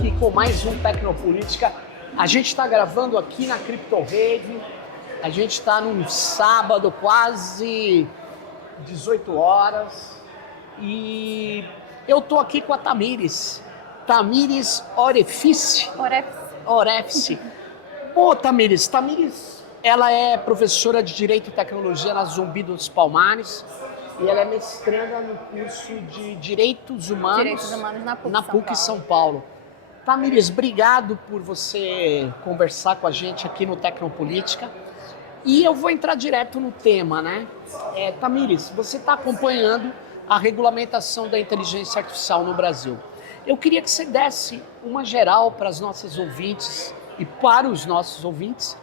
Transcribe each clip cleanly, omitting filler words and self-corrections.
aqui com mais um Tecnopolítica. A gente está gravando aqui na CryptoRave. A gente está num sábado, quase 18 horas. E eu tô aqui com a Tamires Orefice. Pô, Tamires, ela é professora de Direito e Tecnologia na Zumbi dos Palmares e ela é mestranda no curso de Direitos Humanos na PUC São Paulo. Tamires, obrigado por você conversar com a gente aqui no Tecnopolítica. E eu vou entrar direto no tema, né? Tamires, você está acompanhando a regulamentação da inteligência artificial no Brasil. Eu queria que você desse uma geral para as nossas ouvintes e para os nossos ouvintes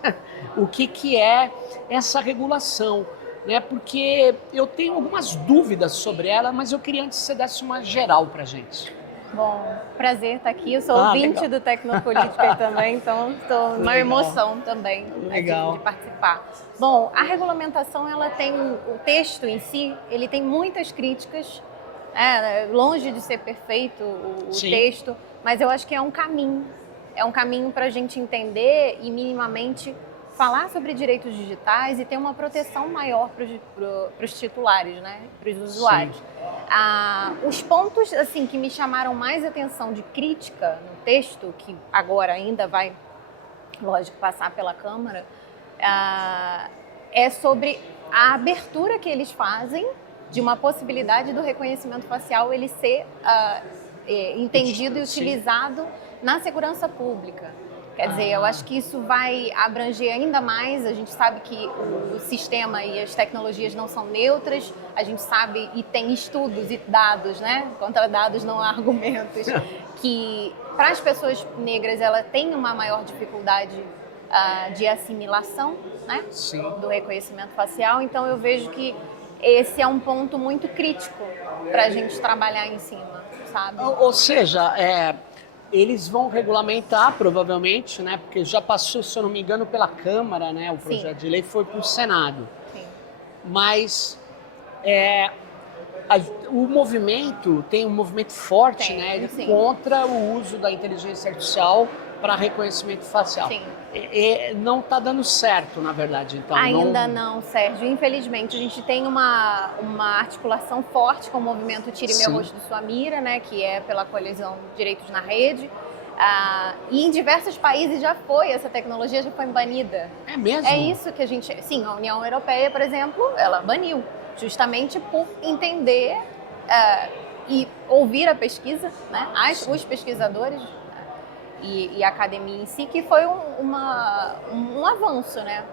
o que é essa regulação, né? Porque eu tenho algumas dúvidas sobre ela, mas eu queria antes que você desse uma geral para a gente. Bom, prazer estar aqui. Eu sou ouvinte legal. do Tecnopolítica também, então estou numa emoção também Legal. de participar. Bom, a regulamentação, ela tem, o texto em si, ele tem muitas críticas, longe de ser perfeito o texto, mas eu acho que é um caminho para a gente entender e minimamente falar sobre direitos digitais e ter uma proteção maior para os titulares, né? Para os usuários. Os pontos assim, que me chamaram mais atenção de crítica no texto, que agora ainda vai, lógico, passar pela Câmara, é sobre a abertura que eles fazem de uma possibilidade do reconhecimento facial ele ser entendido e utilizado na segurança pública. Quer dizer, eu acho que isso vai abranger ainda mais. A gente sabe que o sistema e as tecnologias não são neutras, a gente sabe e tem estudos e dados, né? Contra dados não há argumentos, que para as pessoas negras ela tem uma maior dificuldade de assimilação, né? Sim. Do reconhecimento facial. Então eu vejo que esse é um ponto muito crítico para a gente trabalhar em cima, sabe? Ou seja, eles vão regulamentar, provavelmente, né? Porque já passou, se eu não me engano, pela Câmara, né? O projeto de lei foi para o Senado. Sim. Mas o movimento tem um movimento forte, né? Contra o uso da inteligência artificial para reconhecimento facial. Sim. Não está dando certo, na verdade. Então, Ainda não, Sérgio. Infelizmente, a gente tem uma articulação forte com o movimento Tire Meu Rosto de Sua Mira, né, que é pela coalizão Direitos na Rede. E em diversos países essa tecnologia já foi banida. É mesmo? É isso que a gente... Sim, a União Europeia, por exemplo, ela baniu, justamente por entender e ouvir a pesquisa, né, os pesquisadores, e a academia em si, que foi um avanço, né?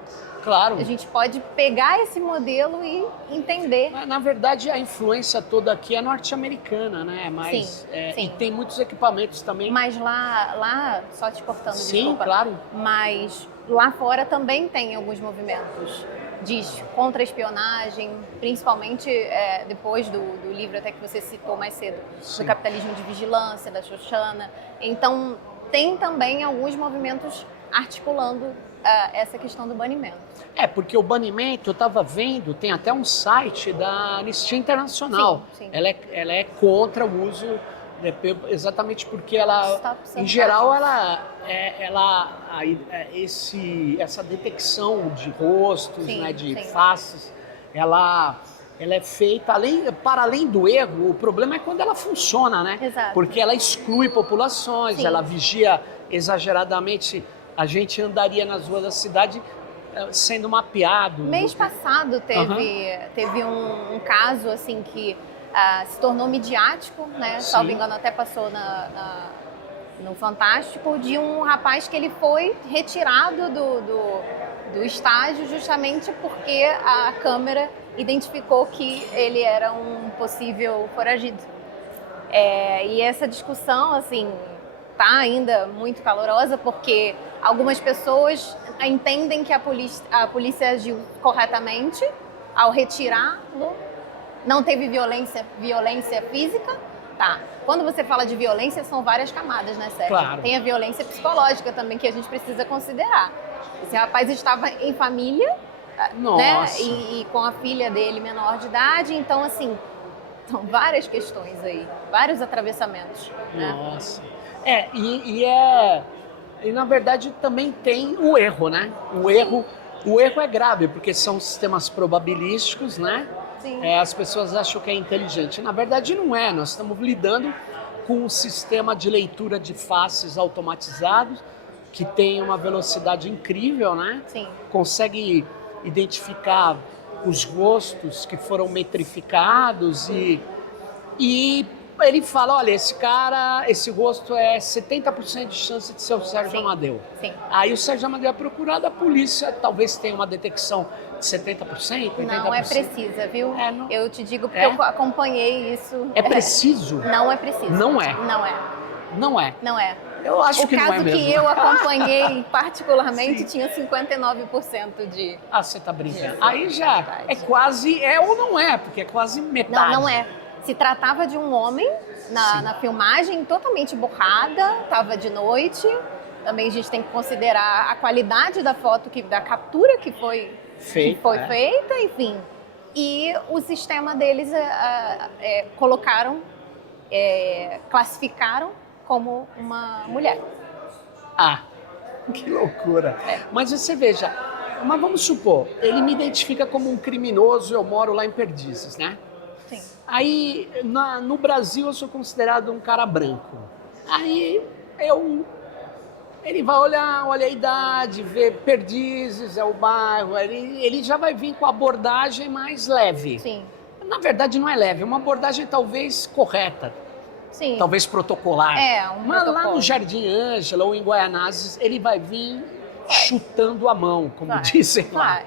Claro. A gente pode pegar esse modelo e entender. Na verdade, a influência toda aqui é norte-americana, né? Mas, sim. E tem muitos equipamentos também. Mas lá só te cortando, desculpa. Claro. Mas lá fora também tem alguns movimentos de contra-espionagem, principalmente depois do livro até que você citou mais cedo, do Capitalismo de Vigilância, da Shoshana. Então, tem também alguns movimentos articulando essa questão do banimento. Porque o banimento, eu estava vendo, tem até um site da Anistia Internacional. Sim. Ela é contra o uso, exatamente porque ela, em geral, essa detecção de rostos, né, de faces, ela é feita para além do erro. O problema é quando ela funciona, né? Exato. Porque ela exclui populações, ela vigia exageradamente. A gente andaria nas ruas da cidade sendo mapeado. Mês passado teve um caso assim que se tornou midiático, né? Salvo engano, até passou no Fantástico, de um rapaz que ele foi retirado do estágio justamente porque a câmera identificou que ele era um possível foragido. E essa discussão, assim, está ainda muito calorosa porque algumas pessoas entendem que a polícia agiu corretamente ao retirá-lo. Não teve violência física. Tá. Quando você fala de violência, são várias camadas, né, Sérgio? Claro. Tem a violência psicológica também que a gente precisa considerar. Esse rapaz estava em família, né? E com a filha dele menor de idade, então assim, São várias questões aí, vários atravessamentos. Né? Nossa. E na verdade também tem o erro, né? O erro é grave, porque são sistemas probabilísticos, né? Sim. As pessoas acham que é inteligente. Na verdade não é, nós estamos lidando com um sistema de leitura de faces automatizados que tem uma velocidade incrível, né? Sim. Consegue identificar os rostos que foram metrificados e ele fala, olha, esse rosto é 70% de chance de ser o Sérgio Amadeu. Sim. Aí o Sérgio Amadeu é procurado, a polícia talvez tenha uma detecção de 70%, 80%. Não é precisa, viu? Não. Eu te digo porque eu acompanhei isso. É preciso? Não é preciso. Não é? Não é. Não é? Não é. Eu acho que não é O caso mesmo. que eu acompanhei particularmente tinha 59% de... Ah, você tá brincando. Isso, Aí já verdade. é quase, ou não é, porque é quase metade. Não é. Se tratava de um homem na filmagem totalmente borrada, estava de noite. Também a gente tem que considerar a qualidade da foto, da captura que foi feita, enfim. E o sistema deles classificaram como uma mulher. Ah, que loucura. Mas você veja, mas vamos supor, ele me identifica como um criminoso, eu moro lá em Perdizes, né? Sim. Aí, no Brasil, eu sou considerado um cara branco. Aí, ele vai olha a idade, vê Perdizes, é o bairro, ele já vai vir com a abordagem mais leve. Sim. Na verdade, não é leve, é uma abordagem talvez correta. Sim. Talvez protocolar. Mas protocolo. lá no Jardim Ângela ou em Guaianazes, ele vai vir chutando a mão, como dizem lá.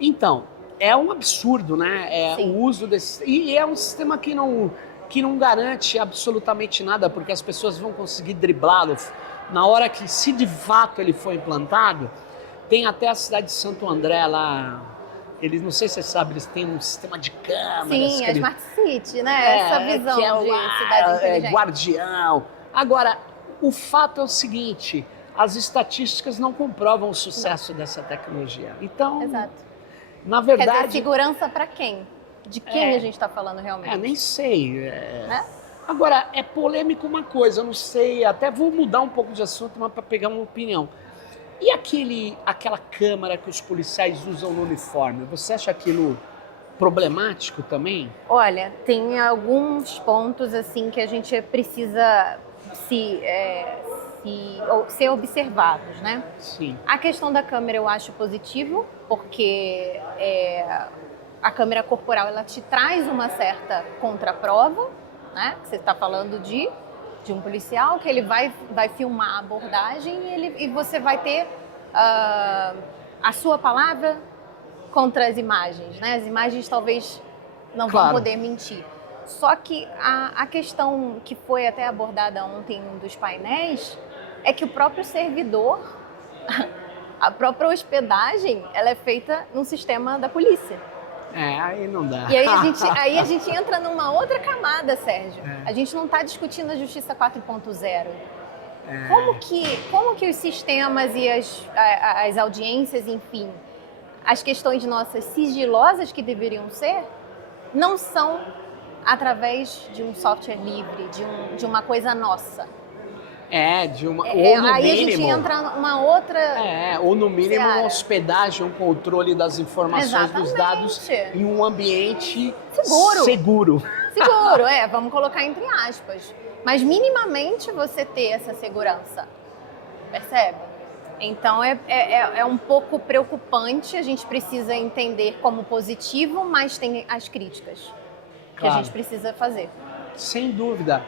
Então, é um absurdo, né? O uso desse... E é um sistema que não garante absolutamente nada, porque as pessoas vão conseguir driblá-lo na hora que, se de fato ele for implantado. Tem até a cidade de Santo André lá... Eles, não sei se você sabe, eles têm um sistema de câmeras. Sim, a Smart City, né? Essa visão de cidade inteligente. Guardião. Agora, o fato é o seguinte, as estatísticas não comprovam o sucesso dessa tecnologia. Então, exato. Na verdade... Quer dizer, segurança para quem? De quem a gente está falando realmente? Nem sei. Né? Agora, é polêmico uma coisa, eu não sei, até vou mudar um pouco de assunto, mas para pegar uma opinião. E aquela câmera que os policiais usam no uniforme, você acha aquilo problemático também? Olha, tem alguns pontos assim que a gente precisa ser observados, né? Sim. A questão da câmera eu acho positivo, porque a câmera corporal ela te traz uma certa contraprova, né? Você está falando de um policial que ele vai filmar a abordagem e você vai ter a sua palavra contra as imagens, né? As imagens talvez não vão poder mentir. Só que a questão que foi até abordada ontem em um dos painéis é que o próprio servidor, a própria hospedagem, ela é feita num sistema da polícia. Aí não dá. E aí a gente entra numa outra camada, Sérgio. A gente não está discutindo a Justiça 4.0. Como que os sistemas e as audiências, enfim, as questões nossas sigilosas que deveriam ser, não são através de um software livre, de uma coisa nossa. Ou no mínimo... Aí a gente entra numa outra... ou no mínimo uma hospedagem, um controle das informações dos dados em um ambiente seguro. Seguro, vamos colocar entre aspas. Mas minimamente você ter essa segurança, percebe? Então é um pouco preocupante, a gente precisa entender como positivo, mas tem as críticas que a gente precisa fazer. Sem dúvida,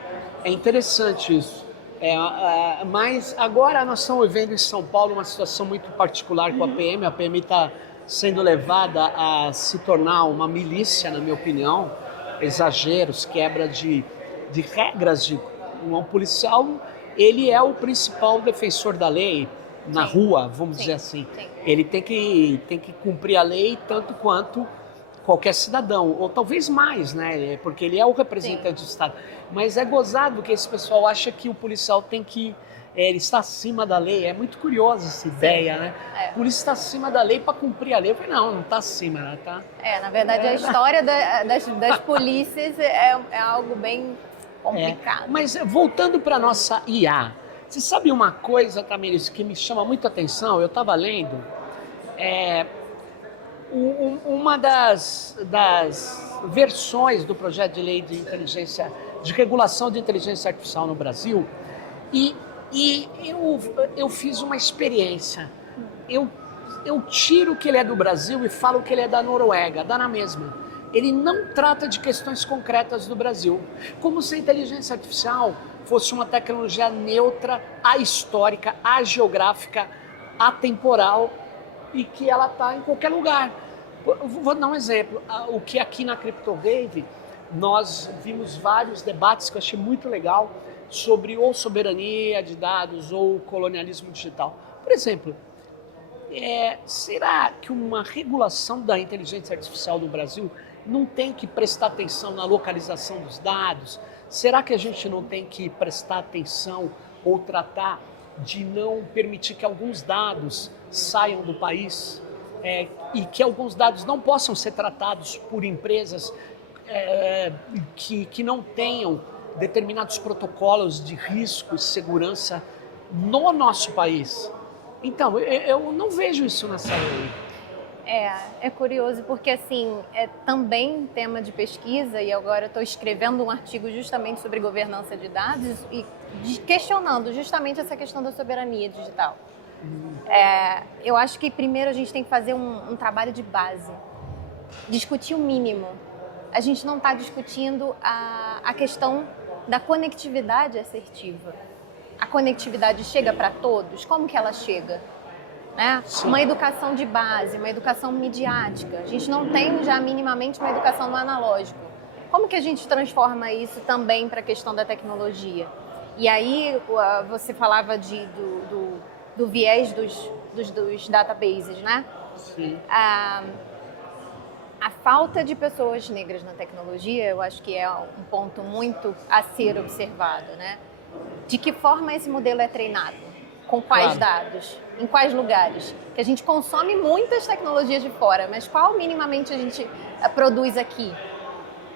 é interessante isso. Mas agora nós estamos vivendo em São Paulo uma situação muito particular com a PM está sendo levada a se tornar uma milícia, na minha opinião, exageros, quebra de regras de um policial, ele é o principal defensor da lei na rua, vamos dizer assim. Sim. Ele tem que cumprir a lei tanto quanto qualquer cidadão, ou talvez mais, né? Porque ele é o representante do Estado. Mas é gozado que esse pessoal acha que o policial tem que ele está acima da lei. É muito curiosa essa ideia, né? É. A polícia está acima da lei para cumprir a lei. Eu falei, não está acima, ela está... Na verdade, a história das polícias é algo bem complicado. Mas voltando para a nossa IA, você sabe uma coisa, Tamiris, que me chama muita atenção? Eu estava lendo, uma das versões do projeto de lei de regulação de inteligência artificial no Brasil, e eu fiz uma experiência. Eu tiro que ele é do Brasil e falo que ele é da Noruega, dá na mesma. Ele não trata de questões concretas do Brasil, como se a inteligência artificial fosse uma tecnologia neutra, ahistórica, ageográfica, atemporal, e que ela está em qualquer lugar. Vou dar um exemplo. O que aqui na CryptoWave, nós vimos vários debates que eu achei muito legal sobre ou soberania de dados ou colonialismo digital. Por exemplo, será que uma regulação da inteligência artificial no Brasil não tem que prestar atenção na localização dos dados? Será que a gente não tem que prestar atenção ou tratar de não permitir que alguns dados saiam do país e que alguns dados não possam ser tratados por empresas que não tenham determinados protocolos de risco e segurança no nosso país? Então, eu não vejo isso nessa lei. É curioso porque, assim, é também tema de pesquisa e agora eu estou escrevendo um artigo justamente sobre governança de dados e questionando justamente essa questão da soberania digital. Eu acho que primeiro a gente tem que fazer um trabalho de base, discutir o mínimo. A gente não está discutindo a questão da conectividade assertiva. A conectividade chega para todos? Como que ela chega? Né? Uma educação de base, uma educação midiática. A gente não tem já minimamente uma educação no analógico. Como que a gente transforma isso também para a questão da tecnologia? E aí você falava do viés dos databases, né? Sim. A falta de pessoas negras na tecnologia, eu acho que é um ponto muito a ser observado, né? De que forma esse modelo é treinado? Com quais dados? Em quais lugares? Que a gente consome muitas tecnologias de fora, mas qual minimamente a gente produz aqui?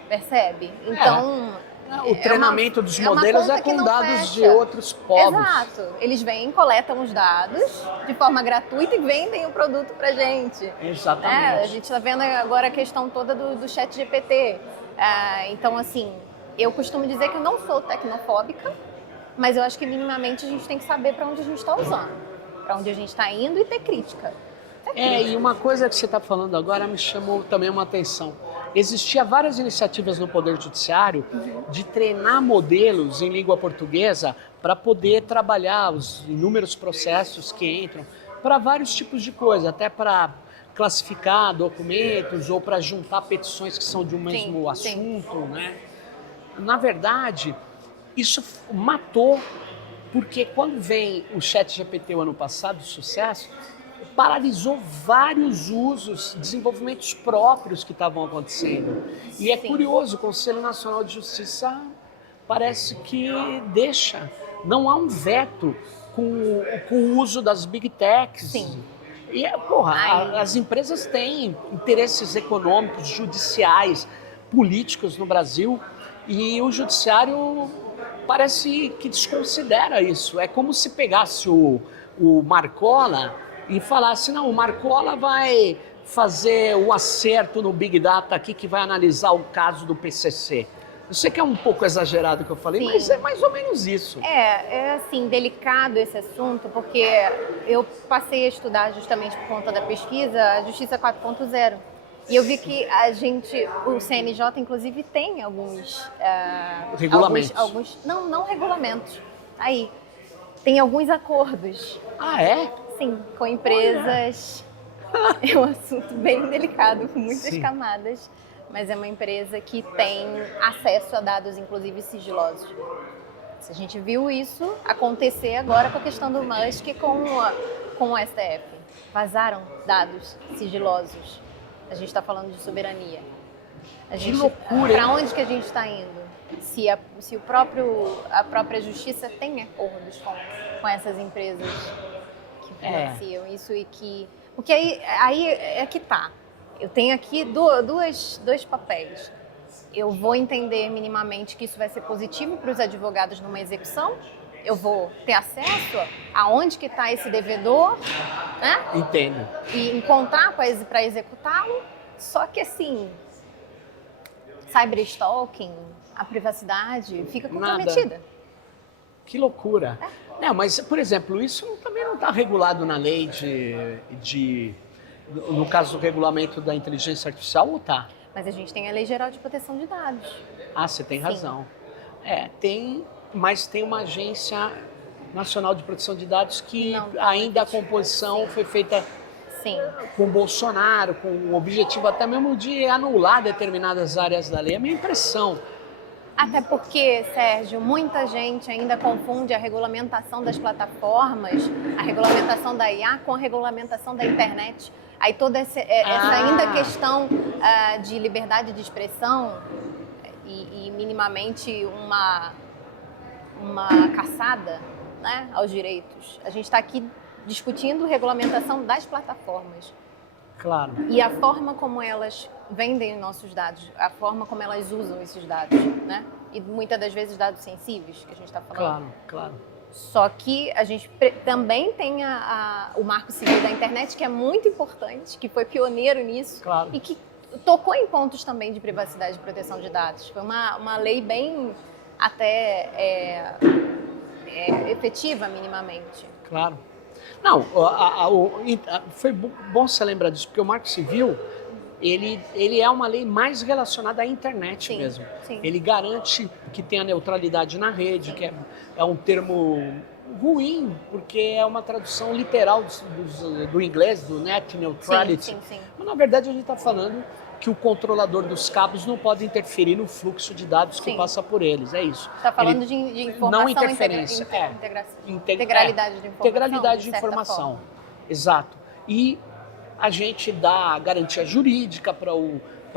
Percebe? Então... O treinamento dos modelos é com dados de outros povos. Exato. Eles vêm, coletam os dados de forma gratuita e vendem o produto pra gente. Exatamente. A gente está vendo agora a questão toda do ChatGPT. Então, assim, eu costumo dizer que eu não sou tecnofóbica, mas eu acho que minimamente a gente tem que saber para onde a gente está usando, para onde a gente está indo e ter crítica. E uma coisa que você está falando agora me chamou também uma atenção. Existia várias iniciativas no Poder Judiciário de treinar modelos em língua portuguesa para poder trabalhar os inúmeros processos que entram para vários tipos de coisa, até para classificar documentos ou para juntar petições que são de um mesmo assunto, né? Na verdade, isso matou, porque quando vem o ChatGPT o ano passado, de sucesso, paralisou vários usos, desenvolvimentos próprios que estavam acontecendo. E é curioso, o Conselho Nacional de Justiça parece que não há um veto com o uso das Big Techs. Sim. E, as empresas têm interesses econômicos, judiciais, políticos no Brasil, e o judiciário parece que desconsidera isso. É como se pegasse o Marcola e falasse, não, o Marcola vai fazer o acerto no Big Data aqui que vai analisar o caso do PCC. Eu sei que é um pouco exagerado o que eu falei, mas é mais ou menos isso. É assim, delicado esse assunto, porque eu passei a estudar justamente por conta da pesquisa a Justiça 4.0. E eu vi que o CNJ, inclusive, tem alguns... regulamentos. Não regulamentos. Aí, tem alguns acordos. Ah, é? Sim, com empresas. É um assunto bem delicado, com muitas camadas. Mas é uma empresa que tem acesso a dados, inclusive sigilosos. A gente viu isso acontecer agora com a questão do Musk com o STF. Vazaram dados sigilosos. A gente está falando de soberania. Que loucura! Para onde que a gente está indo? se a própria justiça tem acordos com essas empresas que financiam isso e que... Porque aí é que tá. Eu tenho aqui dois papéis. Eu vou entender minimamente que isso vai ser positivo para os advogados numa execução. Eu vou ter acesso aonde que está esse devedor, né? Entendo. E encontrar para executá-lo. Só que assim, cyberstalking, a privacidade fica comprometida. Nada. Que loucura. Não, mas, por exemplo, isso também não está regulado na lei no caso do regulamento da inteligência artificial, ou tá? Mas a gente tem a Lei Geral de Proteção de Dados. Ah, você tem Sim. razão. Tem, mas tem uma agência nacional de proteção de dados que ainda a composição foi feita Sim. com Bolsonaro, com o objetivo até mesmo de anular determinadas áreas da lei. É a minha impressão. Até porque, Sérgio, muita gente ainda confunde a regulamentação das plataformas, a regulamentação da IA com a regulamentação da internet. Aí toda essa ainda questão de liberdade de expressão e minimamente uma caçada, né, aos direitos. A gente está aqui discutindo regulamentação das plataformas. Claro. E a forma como elas vendem nossos dados, a forma como elas usam esses dados, né? E muitas das vezes dados sensíveis que a gente está falando. Claro, claro. Só que a gente também tem o Marco Civil da Internet, que é muito importante, que foi pioneiro nisso. Claro. E que tocou em pontos também de privacidade e proteção de dados. Foi uma lei bem até efetiva minimamente. Claro. Não, foi bom você lembrar disso, porque o Marco Civil, ele é uma lei mais relacionada à internet. Sim, mesmo. Sim. Ele garante que tenha neutralidade na rede, sim, que é um termo ruim, porque é uma tradução literal do inglês, do net neutrality. Sim, sim, sim. Mas, na verdade, a gente está falando que o controlador dos cabos não pode interferir no fluxo de dados que passa por eles, é isso. Está falando de informação, não interferência, integralidade de informação. Integralidade de informação, exato. E a gente dá garantia jurídica para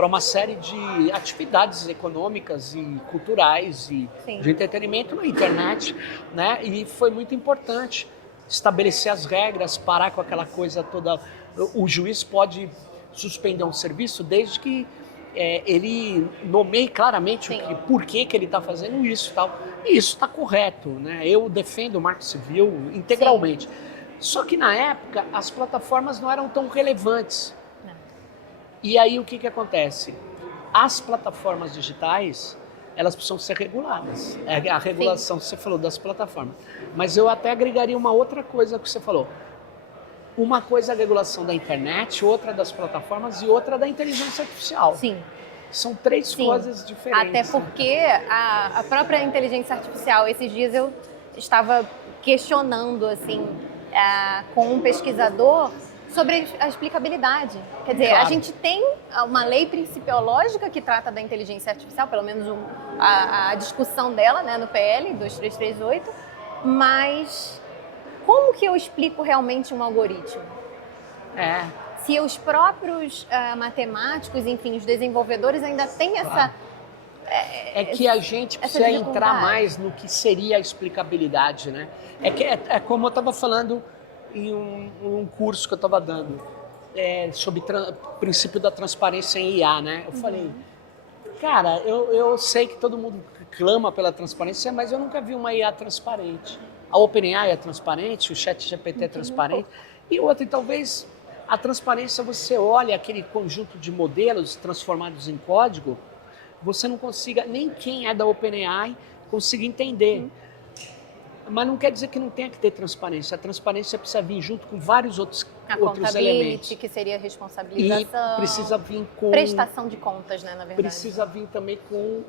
uma série de atividades econômicas e culturais e Sim. de entretenimento na internet, né? E foi muito importante estabelecer as regras, parar com aquela coisa toda. O juiz pode suspender um serviço desde que ele nomeie claramente por que ele está fazendo isso e tal. E isso está correto, né? Eu defendo o Marco Civil integralmente. Sim. Só que na época as plataformas não eram tão relevantes. Não. E aí o que acontece? As plataformas digitais, elas precisam ser reguladas. A regulação que você falou das plataformas. Mas eu até agregaria uma outra coisa que você falou. Uma coisa é a regulação da internet, outra das plataformas e outra da inteligência artificial. Sim. São três coisas diferentes. Até porque a própria inteligência artificial, esses dias eu estava questionando assim, com um pesquisador sobre a explicabilidade. Quer dizer, a gente tem uma lei principiológica que trata da inteligência artificial, pelo menos a discussão dela, né, no PL 2338, mas como que eu explico realmente um algoritmo? Se os próprios matemáticos, enfim, os desenvolvedores ainda têm essa... que a gente precisa entrar mais no que seria a explicabilidade, né? É como eu estava falando em um curso que eu estava dando, sobre o princípio da transparência em IA, né? Eu falei, cara, eu sei que todo mundo clama pela transparência, mas eu nunca vi uma IA transparente. A OpenAI é transparente, o ChatGPT é transparente. E outra, talvez a transparência, você olha aquele conjunto de modelos transformados em código, você não consiga, nem quem é da OpenAI consiga entender. Mas não quer dizer que não tenha que ter transparência. A transparência precisa vir junto com vários outros elementos. Que seria responsabilização. E precisa vir com... prestação de contas, né, na verdade. Precisa vir também com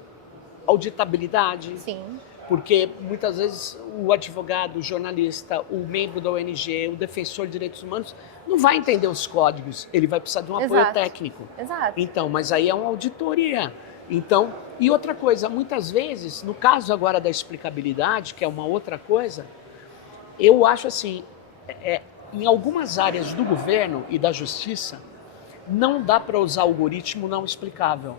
auditabilidade. Sim. Porque muitas vezes o advogado, o jornalista, o membro da ONG, o defensor de direitos humanos não vai entender os códigos. Ele vai precisar de um apoio técnico. Exato. Então, mas aí é uma auditoria. Então, e outra coisa, muitas vezes, no caso agora da explicabilidade, que é uma outra coisa, eu acho assim, em algumas áreas do governo e da justiça, não dá para usar algoritmo não explicável.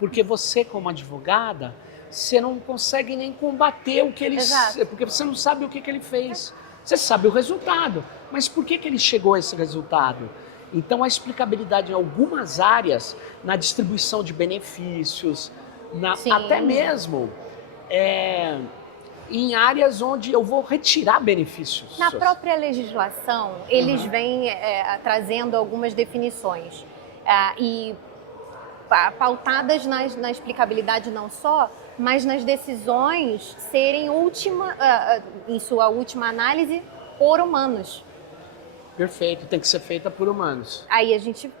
Porque você, como advogada, você não consegue nem combater o que ele... Exato. Porque você não sabe o que ele fez. Você sabe o resultado, mas por que ele chegou a esse resultado? Então, a explicabilidade em algumas áreas, na distribuição de benefícios, até mesmo em áreas onde eu vou retirar benefícios. Na própria legislação, eles vêm trazendo algumas definições e pautadas na explicabilidade não só, mas nas decisões serem em sua última análise, por humanos. Perfeito, tem que ser feita por humanos. Aí a gente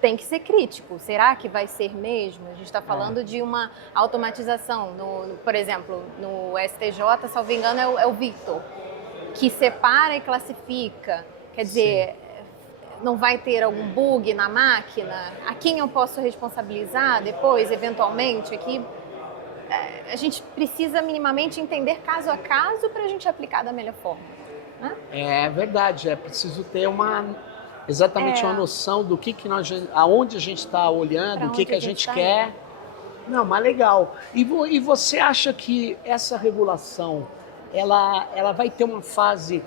tem que ser crítico. Será que vai ser mesmo? A gente está falando de uma automatização. Por exemplo, no STJ, salvo engano, é o Victor, que separa e classifica. Quer dizer, não vai ter algum bug na máquina? A quem eu posso responsabilizar depois, eventualmente? Aqui, a gente precisa minimamente entender caso a caso para a gente aplicar da melhor forma. Né? É verdade, é preciso ter exatamente uma noção do que aonde a gente está olhando, o que a gente quer. Não, mas legal. E você acha que essa regulação, ela vai ter uma fase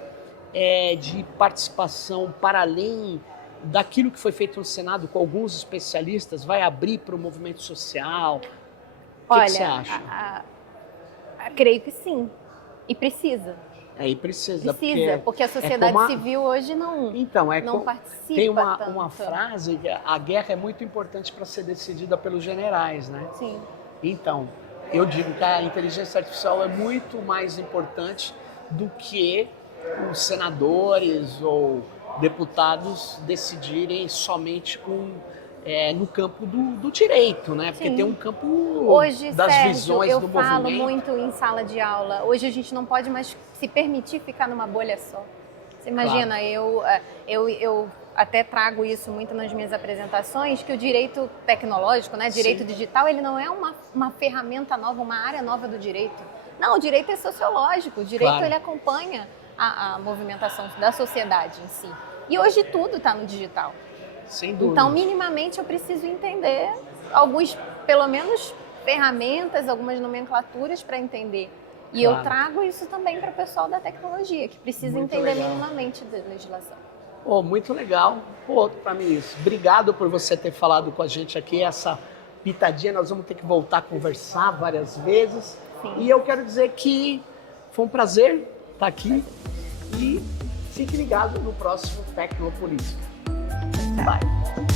de participação para além daquilo que foi feito no Senado com alguns especialistas? Vai abrir para o movimento social? O que você acha? Creio que sim. E precisa. E precisa, porque a sociedade civil hoje não participa. Tem uma frase que a guerra é muito importante para ser decidida pelos generais, né? Sim. Então, eu digo que a inteligência artificial é muito mais importante do que os senadores ou deputados decidirem somente no campo do direito, né? Porque tem um campo hoje, das Sérgio, visões do movimento. Eu falo muito em sala de aula. Hoje a gente não pode mais se permitir ficar numa bolha só. Você imagina, eu até trago isso muito nas minhas apresentações, que o direito tecnológico, né, direito digital, ele não é uma ferramenta nova, uma área nova do direito. Não, o direito é sociológico. O direito ele acompanha a movimentação da sociedade em si. E hoje tudo está no digital. Sem dúvida. Então, minimamente, eu preciso entender pelo menos, ferramentas, algumas nomenclaturas para entender. E eu trago isso também para o pessoal da tecnologia, que precisa entender minimamente da legislação. Muito legal. Tamiris, obrigado por você ter falado com a gente aqui, essa pitadinha. Nós vamos ter que voltar a conversar várias vezes. Sim. E eu quero dizer que foi um prazer estar aqui e fique ligado no próximo Tecnopolítica. Bye.